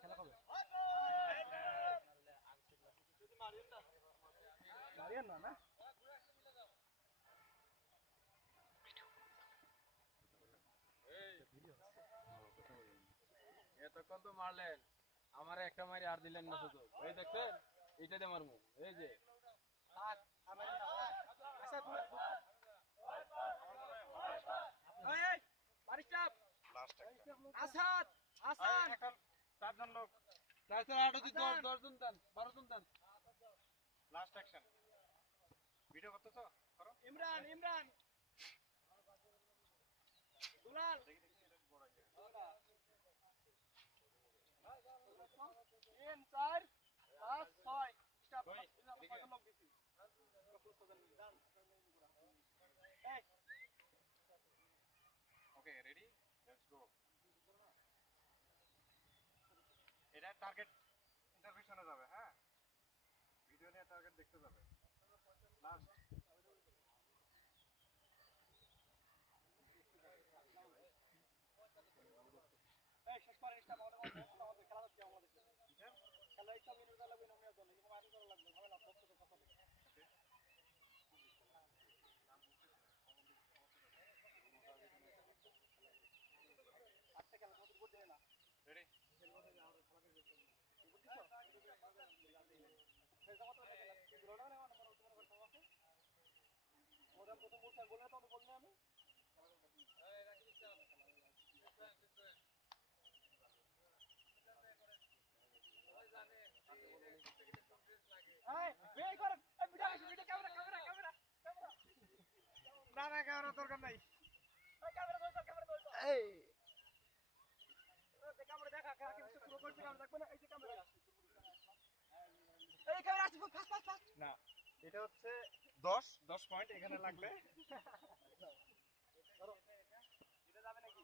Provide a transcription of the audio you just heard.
খেলা কবে? মারিয়ান না না এতক্ষণ তো মারলেন, আমার একটা মারি আর দিলেন না শুধু। এই দেখছেন, এইটাতে মারমু। এই যে আসাদ আসাদ এখন 4 জন লোক আরো 10 জন দেন, 12 জন দেন। লাস্ট অ্যাকশন ভিডিও করতেছো করো ইমরান ইমরান দুলাল তিন চার পাঁচ ছয় স্টপ লোক দিছি ওকে রেডি লেটস গো এটা টার্গেট ইন্টারভিশনে যাবে হ্যাঁ ভিডিও নিয়ে টার্গেট দেখতে যাবে লাস্ট এই শেষ করে স্টপ আমাদের খেলা হচ্ছে আমাদের খেলা একটা মিনিট লাগবে না মেয়ার জন্য এরকম আগে করা লাগবে হবে না সব তো কথা বলে আজকে খেলা কত গোল দেয় না রেডি প্রথম বলতে বলে তো বললে আমি না না ক্যামেরা দরকার নাই না এটা হচ্ছে 10 পয়েন্ট এখানে লাগলে এটা যাবে নাকি